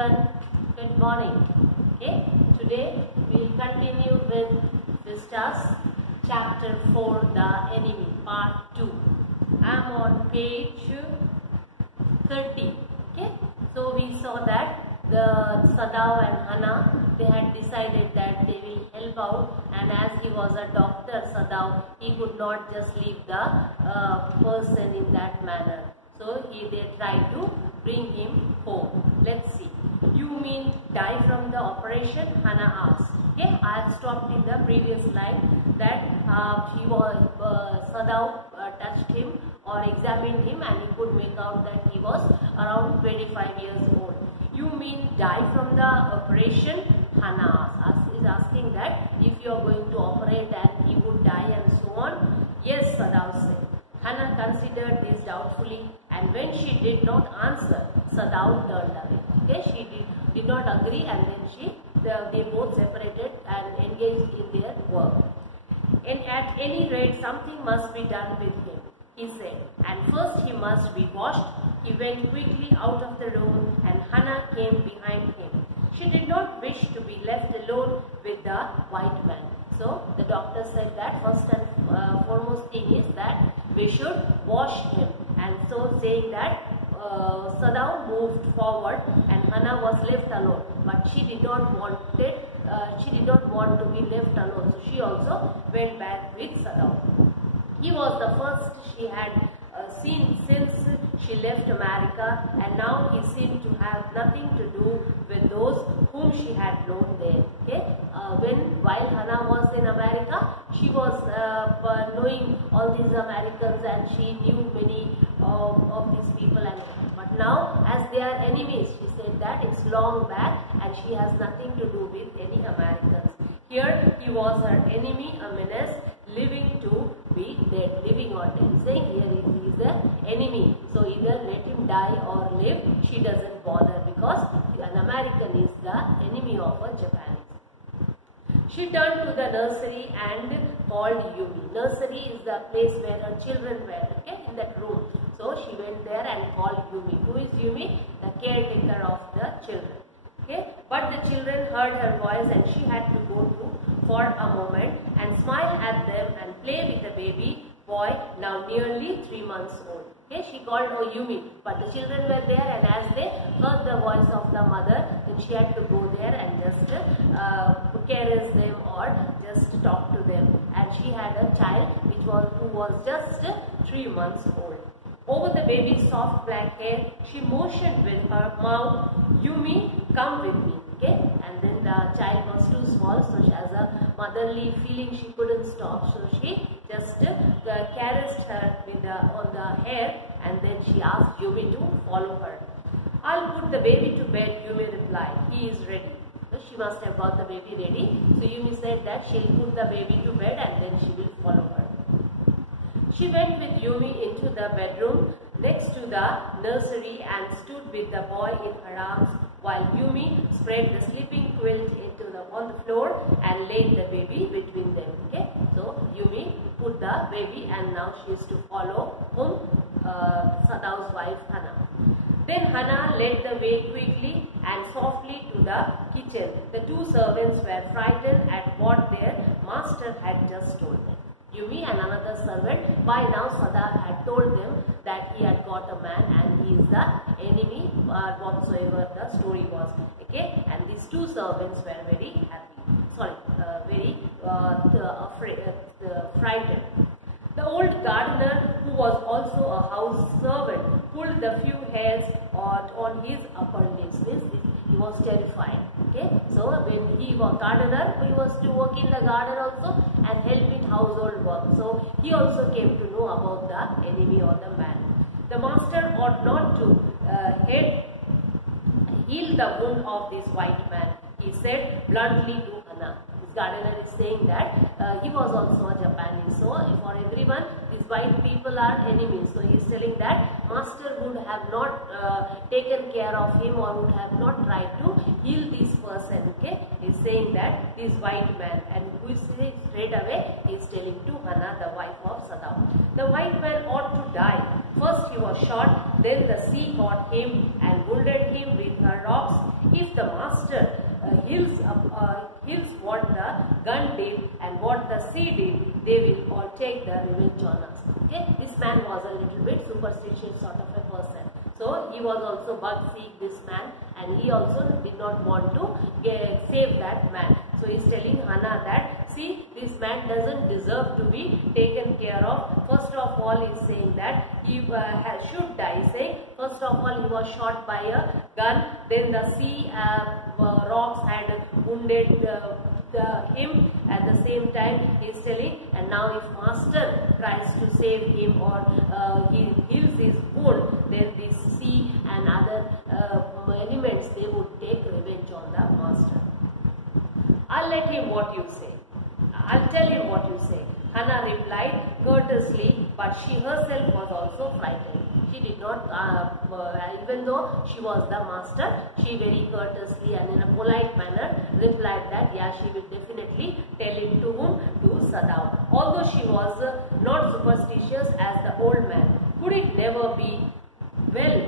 everyone, good morning. Okay, today we will continue with Vistas chapter 4, the enemy, part 2. I am on page 30. Okay, so we saw that the Sadao and Hana, they had decided that they will help out, and as he was a doctor, Sadao, he could not just leave the person in that manner. So they tried to bring him home. Let's see. You mean die from the operation? Hana asked. Okay, I have stopped in the previous line that Sadao touched him or examined him, and he could make out that he was around 25 years old. You mean die from the operation? Hana is asking that if you are going to operate and he would die and so on. Yes, Sadao said. Hana considered this doubtfully, and when she did not answer, Sadao turned away. Okay, she did not agree, and then they both separated and engaged in their work. And at any rate, something must be done with him, he said, and first he must be washed. He went quickly out of the room, and Hana came behind him. She did not wish to be left alone with the white man. So the doctor said that first and foremost thing is that we should wash him. And so saying that, Sadao moved forward and Hana was left alone. But she did not want it. She did not want to be left alone. So she also went back with Sadao. He was the first she had seen since she left America, and now he seemed to have nothing to do with those whom she had known there. Okay, while Hana was in America, she was knowing all these Americans, and she knew many of these people. But now, as they are enemies, she said that it's long back, and she has nothing to do with any Americans. Here, he was her enemy, a menace, living to be dead, living or dead. Saying here he is an enemy. So either let him die or live, she doesn't bother, because an American is the enemy of a Japanese. She turned to the nursery and called Yumi. Nursery is the place where her children were, okay, in that room. So she went there and called Yumi. Who is Yumi? The caretaker of the children. Okay, but the children heard her voice, and she had to go to for a moment and smile at them and play with the baby boy, now nearly 3 months old. Okay, she called Yumi, but the children were there, and as they heard the voice of the mother, then she had to go there and just caress them or just talk to them. And she had a child who was just 3 months old. Over the baby's soft black hair, she motioned with her mouth, "Yumi, come with me." Okay, and then the child was too small, so she, as a motherly feeling, she couldn't stop. So she just caressed her on the hair, and then she asked Yumi to follow her. "I'll put the baby to bed," Yumi replied. "He is ready." So she must have got the baby ready. So Yumi said that she'll put the baby to bed, and then she will follow her. She went with Yumi into the bedroom next to the nursery and stood with the boy in her arms while Yumi spread the sleeping quilt on the floor and laid the baby between them. Okay, so Yumi put the baby, and now she is to follow Sadao's wife Hana. Then Hana led the way quickly and softly to the kitchen. The two servants were frightened at what their master had just told them. Yumi and another servant, by now Sadao had told them that he had got a man and he is the enemy, whatsoever the story was. Okay, and these two servants were very happy. Sorry, very frightened. The old gardener, who was also a house servant, pulled the few hairs on his upper lips. Means he was terrified. Okay, so when he was gardener, he was to work in the garden also and help in household work. So he also came to know about the enemy or the man. The master ought not to heal the wound of this white man, he said bluntly to Hana. This gardener is saying that he was also a Japanese. So for everyone, these white people are enemies. So he is telling that master would have not taken care of him, or would have not tried to heal this person. Okay, he is saying that this white man, and who is straight away he is telling to Hana, the wife of Sadao. The white man ought to die. First he was shot, then the sea caught him and wounded him with her rocks. If the master heals what the gun did and what the sea did, they will all take the revenge on us. Okay, this man was a little bit superstitious sort of a person. So he was also bug sick, this man, and he also did not want to save that man. So he is telling Hannah that, see, this man doesn't deserve to be taken care of. First of all, he is saying that he should die. He is saying, first of all, he was shot by a gun. Then the sea rocks had wounded him. At the same time, he is telling, and now if master tries to save him or he heals his wound, then this sea and other elements, they would take revenge on the master. I'll let him what you say. I'll tell him what you say. Hannah replied courteously, but she herself was also frightened. She did not, even though she was the master, she very courteously and in a polite manner replied that, yeah, she will definitely tell it to whom? To Sadao. Although she was not superstitious as the old man, could it never be well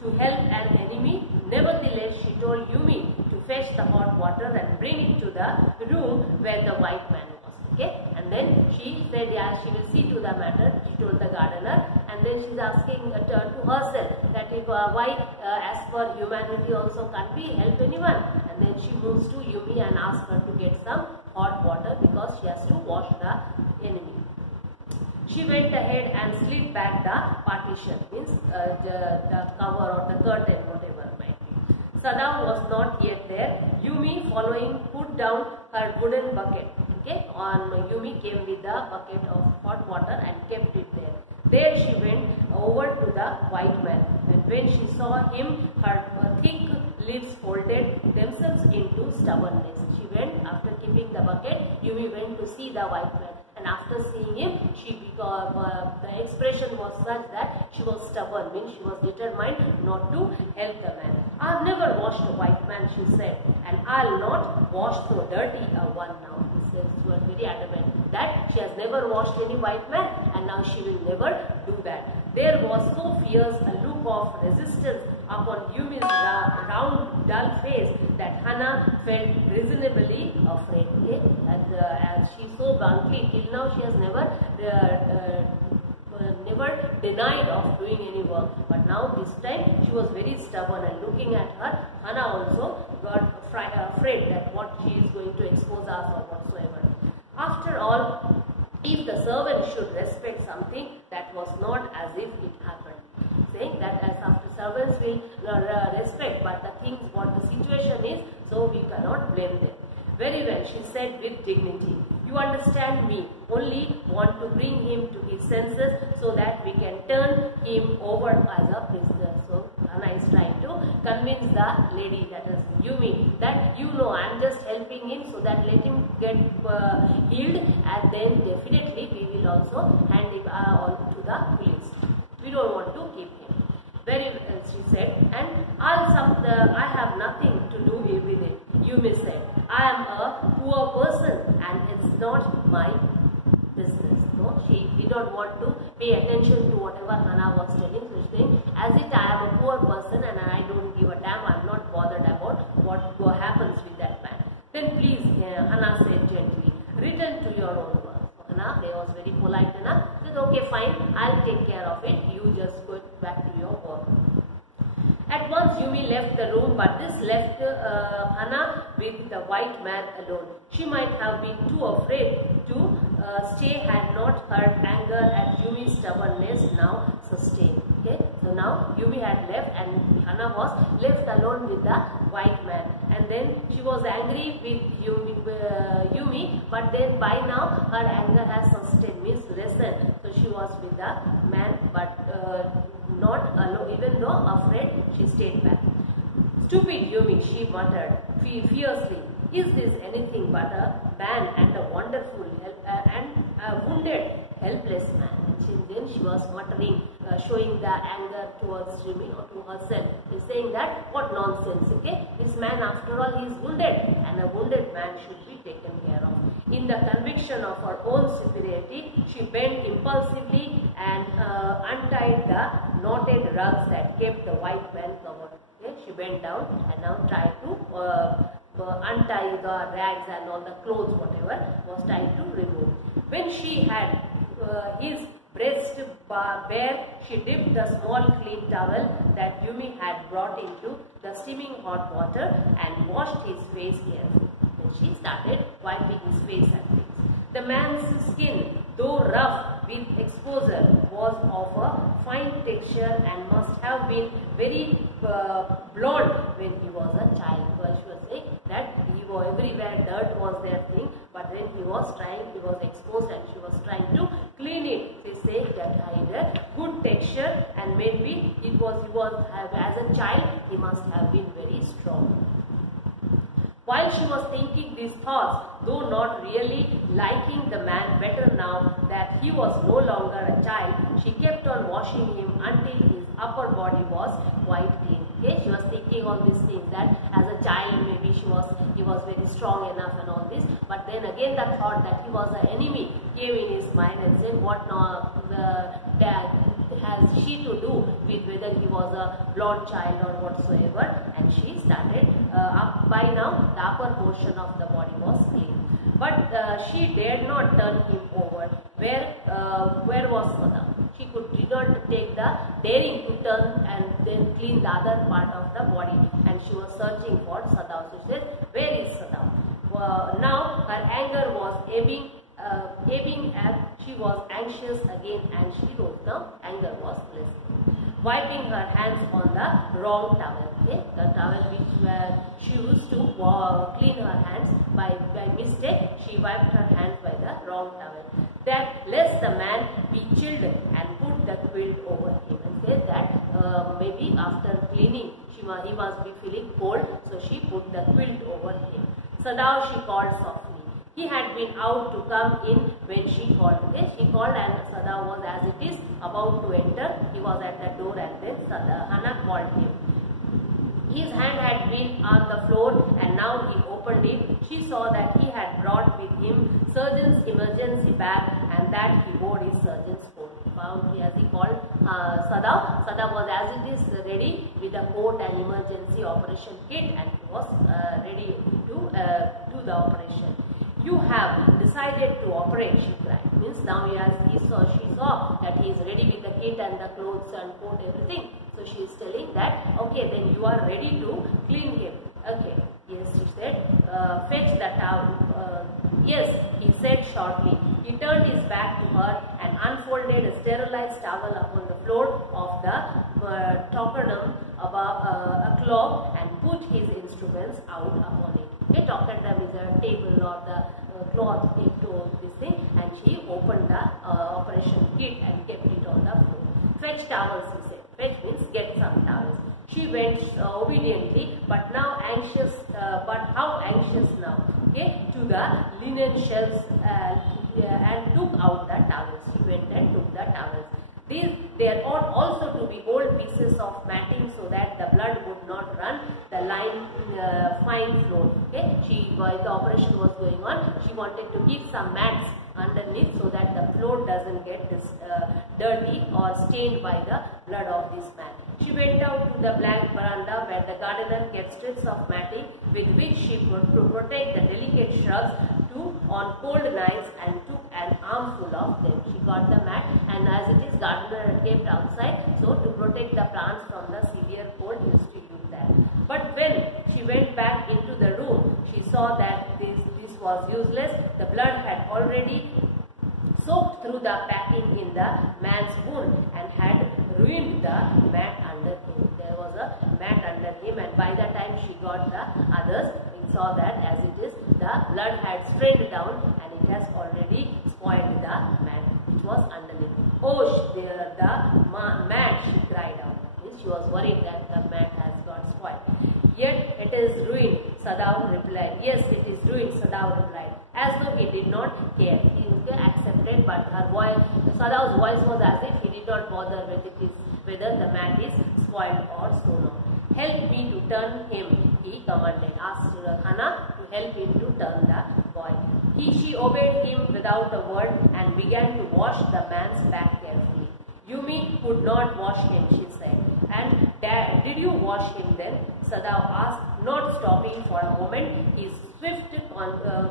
to help an enemy? Nevertheless, she told Yumi to fetch the hot water and bring it to the room where the white man was. Okay, and then she said, yeah, she will see to the matter. She told the gardener, and then she is asking to herself that if why as per humanity also can't we help anyone? And then she moves to Yumi and asks her to get some hot water because she has to wash the enemy. She went ahead and slid back the partition, means the cover or the curtain, whatever it might be. Sadao was not yet there. Yumi, following, put down her wooden bucket. Okay, Yumi came with the bucket of hot water and kept it there. There she went over to the white man, and when she saw him, her thick lips folded themselves into stubbornness. She went, after keeping the bucket, Yumi went to see the white man. And after seeing him, the expression was such that she was stubborn, means she was determined not to help the man. I have never washed a white man, she said, and I'll not wash so dirty a one now. She was very adamant that she has never washed any white man, and now she will never do that. There was so fierce a look of resistance upon Yumi's round, dull face that Hannah felt reasonably afraid. Okay? And she so bluntly, till now she has never denied of doing any work, but now this time she was very stubborn, and looking at her, Hannah also got afraid that what she is going to expose us or whatsoever. After all, if the servant should respect something, that was not as if it happened. Saying that as after servants will respect, but the things, what the situation is, so we cannot blame them. Very well, she said with dignity. You understand me, only want to bring him to his senses so that we can turn him over as a prisoner. So Hannah is trying to convince the lady, that is Yumi, that I am just helping him so that let him get healed, and then definitely we will also hand him on to the police. We don't want to keep him. Very well, she said, and I have nothing to do with it. Yumi said, I am a poor person and it's not my business. No, she did not want to pay attention to whatever Hannah was telling. So she saying, as it I am a poor person and I don't give a damn, I am not bothered about what happens with that man. Then please, Hannah said gently, return to your own work. Hannah, they was very polite enough. Said, okay, fine, I'll take care of it. You just go back to your work. At once Yumi left the room, but this left Hannah with the white man alone. She might have been too afraid to stay had not her anger at Yumi's stubbornness now sustained. Okay, so now Yumi had left and Hannah was left alone with the white man. And then she was angry with Yumi, but then by now her anger has sustained, means lessened. So she was with the man, but not alone, even though afraid, she stayed back. Stupid Yumi, she muttered fiercely. Is this anything but a man and a wonderful and a wounded, helpless man? Then she was muttering, showing the anger towards Yumi or to herself. She's saying that, what nonsense, okay? This man, after all, he is wounded, and a wounded man should be taken care of. In the conviction of her own superiority, she bent impulsively and untied the knotted rugs that kept the white man covered. Okay? she bent down and now tried to untie the rags and all the clothes, whatever was trying to remove. When she had his breast bare, she dipped the small clean towel that Yumi had brought into the steaming hot water and washed his face carefully. Then she started wiping his face and things. The man's skin, though rough with exposure, was of a fine texture and must have been very blonde when he was a child. Because she was saying that he was everywhere, dirt was their thing, but when he was exposed and she was trying to clean it. They say that he had a good texture and maybe he was as a child, he must have been very strong. While she was thinking these thoughts, though not really liking the man better now that he was no longer a child, she kept on washing him until his upper body was quite clean. Okay, she was thinking all these things, that as a child maybe he was very strong enough and all this, but then again the thought that he was an enemy came in his mind and said, what has she to do with whether he was a blonde child or whatsoever? And she started, by now the upper portion of the body was clean. But she dared not turn him over. Where was Sada? She did not take the daring to turn and then clean the other part of the body. And she was searching for Sada. So she said, where is Sada? Now her anger was ebbing as she was anxious again, and she wrote down anger was lessening. Wiping her hands on the wrong towel. Okay? The towel which she used to clean her hands by mistake, she wiped her hands by the wrong towel. That lest the man be chilled and put the quilt over him, and said that maybe after cleaning he must be feeling cold, so she put the quilt over him. Sadav, she called softly. He had been out to come in when she called. Okay? She called and Sada was as it is about to enter. He was at the door and then Hana called him. His hand had been on the floor and now he opened it. She saw that he had brought with him surgeon's emergency bag and that he wore his surgeon's coat. Found as he called Sada. Sada was as it is ready with a coat and emergency operation kit, and he was ready to do the operation. You have decided to operate, she cried. Means now she saw that he is ready with the kit and the clothes and coat, everything. So she is telling that, okay, then you are ready to clean him. Okay, yes, she said, fetch the towel. Yes, he said shortly. He turned his back to her and unfolded a sterilized towel upon the floor of the tocardum above a cloth and put his instruments out upon it. Okay, tocardum is a table or the cloth into this thing, and she opened the operation kit and kept it on the floor. Fetch towels, he said. Fetch means get some towels. She went obediently, but now anxious. But how anxious now? Okay, to the linen shelves and took out the towels. She went and took the towels. There ought also to be old pieces of matting so that the blood would not run the fine floor. Okay, while the operation was going on, she wanted to give some mats underneath so that the floor doesn't get dirty or stained by the blood of this man. She went out to the blank veranda where the gardener kept strips of matting with which she could protect the delicate shrubs on cold nights, and took an armful of them. She got the mat, and as it is, gardener kept outside, so to protect the plants from the severe cold, he used to use that. But when she went back into the room, she saw that this was useless. The blood had already soaked through the packing in the man's wound and had ruined the mat under him. There was a mat under him, and by the time she got the others, we saw that as it is, the blood had strained down and it has already spoiled the mat which was underneath. Oh, the mat, she cried out. She was worried that the mat has got spoiled. Yet it is ruined, Sadav replied. Yes, it is ruined, Sadav replied. As though he did not care. He accepted, but her voice, Sadav's voice was as if he did not bother whether the mat is spoiled or so not. Help me to turn him, he commanded. Asked Hana to help him to turn the boy. She obeyed him without a word and began to wash the man's back carefully. Yumi could not wash him, she said. And did you wash him then? Sadav asked, not stopping for a moment his swift,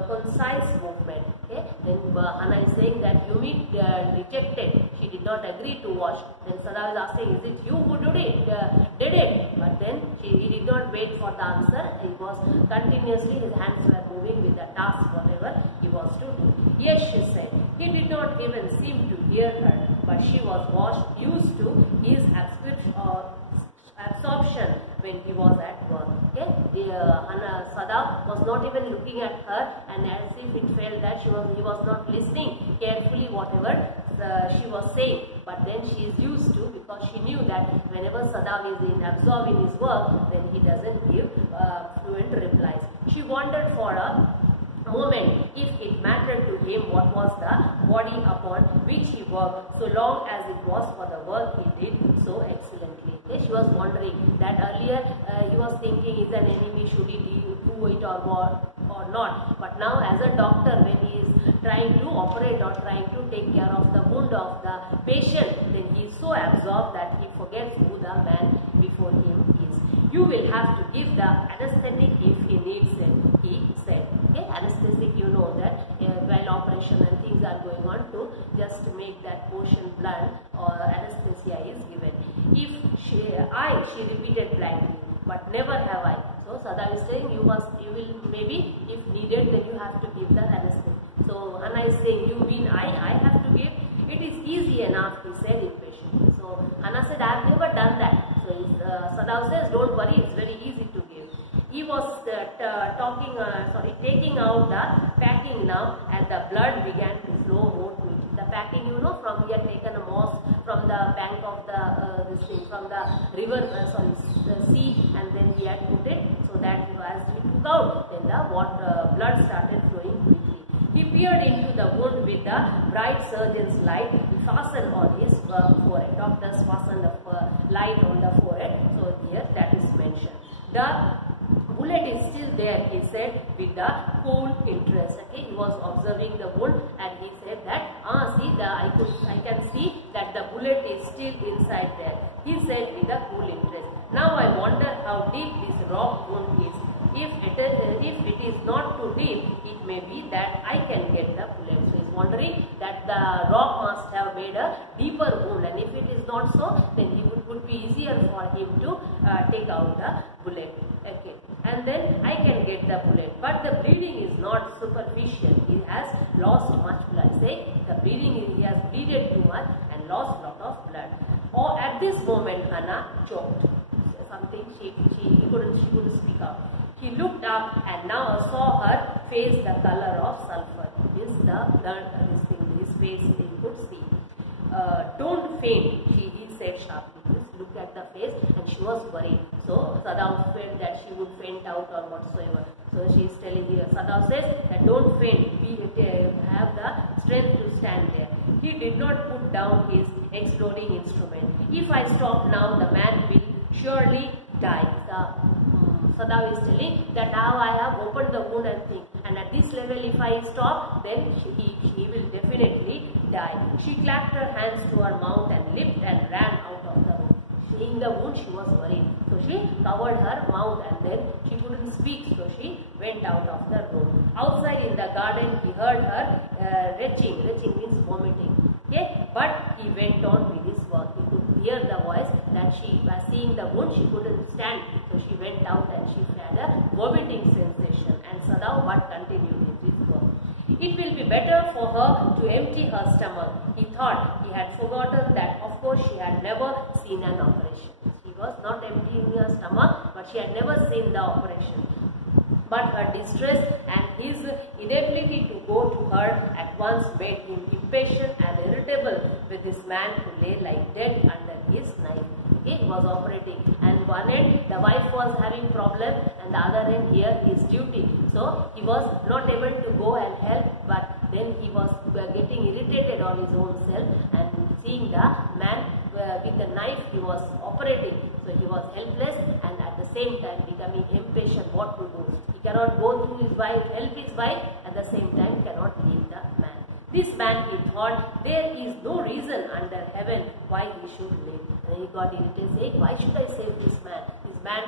concise movement. Okay? Then Hannah is saying that Yumi rejected. She did not agree to wash. Then Sadav is asking, is it you who did it? But then he did not wait for the answer. He was continuously, his hands were moving with the task, whatever he was to do. Yes, she said. He did not even seem to hear her, but she was used to his absorption when he was at work. Okay, Sadav was not even looking at her, and as if it felt that he was not listening carefully whatever she was saying. But then she is used to, because she knew that whenever Sadav is absorbed in his work, then he doesn't give fluent replies. She wondered for a moment if it mattered to him what was the body upon which he worked, so long as it was for the work he did so excellently. Okay, she was wondering that earlier he was thinking, is an enemy, should he do it or not, but now as a doctor, when he is trying to operate or trying to take care of the wound of the patient, then he is so absorbed that he forgets who the man before him is. You will have to give the anesthetic if he needs it, he said. Okay, anesthetic, you know that while operation and things are going on, to just make that portion blunt, or anesthesia is given. If she repeated blankly, but never have I. So Sadav is saying, you will maybe, if needed, then you have to give the anesthetic. So Hannah is saying, you mean I have to give? It is easy enough, he said impatiently. So Hannah said, I have never done that. So Sadav says, don't worry, it's very easy to give. He was taking out the packing now, and the blood began to flow more quickly. The packing, you know, from he had taken a moss from the bank of the from the river, the sea, and then he had put it, so that as he took out, then the blood started flowing quickly. He peered into the wound with the bright surgeon's light fastened on his forehead. Doctors fastened the light on the forehead, so here that is mentioned. The bullet is still there, he said with the cool interest. Okay, he was observing the wound, and he said that, see, I can see that the bullet is still inside there. He said with a cool interest. Now I wonder how deep this rock wound is. If it is not too deep, it may be that I can get the bullet. So he is wondering that the rock must have made a deeper wound, and if it is not so, then it would be easier for him to take out the bullet. Okay, and then I can get the bullet, but the bleeding is not superficial. He has lost much blood. Say the bleeding, he has bleeded too much and lost lot of blood. Or at this moment, Hannah choked. Something she couldn't speak out. He looked up and now saw her face the color of sulphur. This the blood, his face he could see. Don't faint, he said sharply. Just look at the face, and she was worried. So Sadav felt that she would faint out or whatsoever. So she is telling here, Sadav says that don't faint, have the strength to stand there. He did not put down his exploding instrument. If I stop now, the man will surely die. Sadav is telling that now I have opened the wound and thing, and at this level if I stop, then he will definitely die. She clapped her hands to her mouth and lips and ran out of the room. Seeing the wound, she was worried. So she covered her mouth, and then she couldn't speak, so she went out of the room. Outside in the garden, he heard her retching. Retching means vomiting. Okay, but he went on with his work. He could hear the voice that she, by seeing the wound, she couldn't stand. So she went out and she had a vomiting sensation. And Sadav continued his work. It will be better for her to empty her stomach. He thought. He had forgotten that, of course, she had never seen an operation. He was not emptying her stomach, but she had never seen the operation. But her distress and his inability to go to her at once made him impatient and irritable with this man who lay like dead under his knife. He was operating, and one end the wife was having problem, and the other end here his duty. So he was not able to go and help, but then he was getting irritated on his own self, and seeing the man with the knife he was operating. So he was helpless, and at the same time becoming impatient what to do. He cannot go to his wife, help his wife, at the same time cannot leave the man. This man, he thought, there is no reason under heaven why he should live. And he got irritated, saying, why should I save this man? This man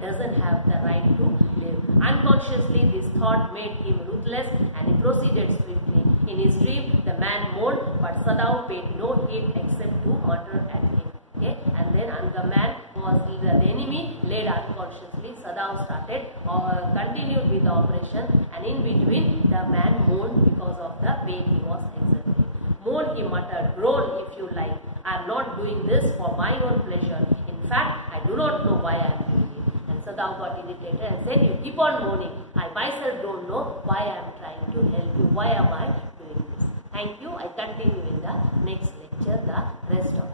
doesn't have the right to live. Unconsciously, this thought made him ruthless, and he proceeded swiftly. In his dream, the man moaned, but Sadao paid no heed except to mutter at him. Okay, and then the man was the enemy, laid unconsciously. Sadao started or continued with the operation, and in between the man moaned because of the pain he was exerting. Moan, he muttered, groan if you like. I am not doing this for my own pleasure. In fact, I do not know why I am doing it. And Sadao got irritated and said, you keep on moaning. I myself don't know why I am trying to help you. Why am I doing this? Thank you. I continue in the next lecture, the rest of